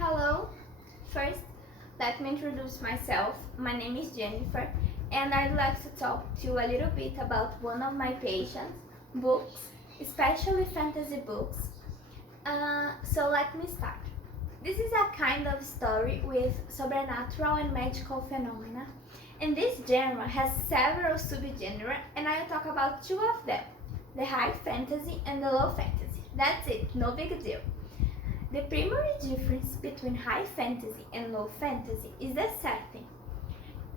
Hello. First, let me introduce myself. My name is Jeniffer, and I'd like to talk to you a little bit about one of my passions, books, especially fantasy books. So let me start. This is a kind of story with supernatural and magical phenomena, and this genre has several subgenres, and I'll talk about two of them, the high fantasy and the low fantasy. That's it, no big deal. The primary difference between high fantasy and low fantasy is the setting.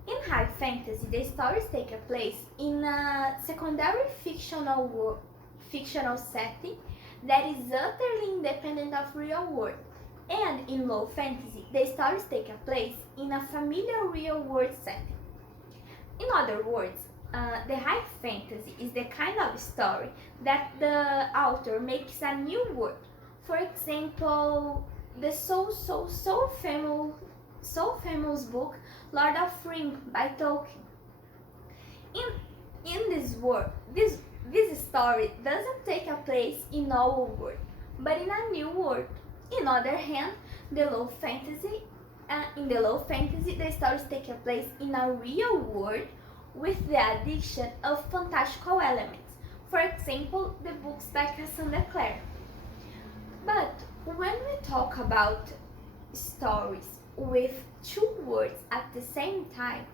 In high fantasy, the stories take place in a secondary fictional setting that is utterly independent of real world. And in low fantasy, the stories take place in a familiar real world setting. In other words, the high fantasy is the kind of story that the author makes a new world. For example, the so famous book Lord of the Rings by Tolkien. In this world, this story doesn't take a place in our world, but in a new world. In other hand, in the low fantasy, the stories take a place in a real world with the addition of fantastical elements. For example, the books by Cassandra Clare. But when we talk about stories with two words at the same time,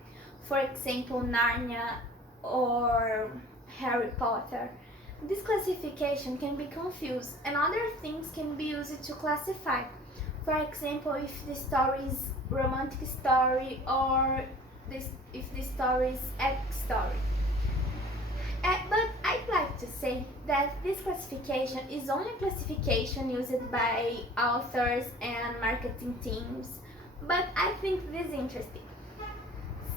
for example, Narnia or Harry Potter, this classification can be confused and other things can be used to classify. For example, if the story is romantic story or if the story is epic story. But I'd like to say that this classification is only a classification used by authors and marketing teams, but I think this is interesting.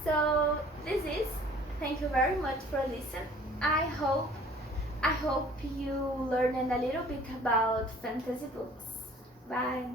So this is, thank you very much for listening. I hope you learned a little bit about fantasy books. Bye.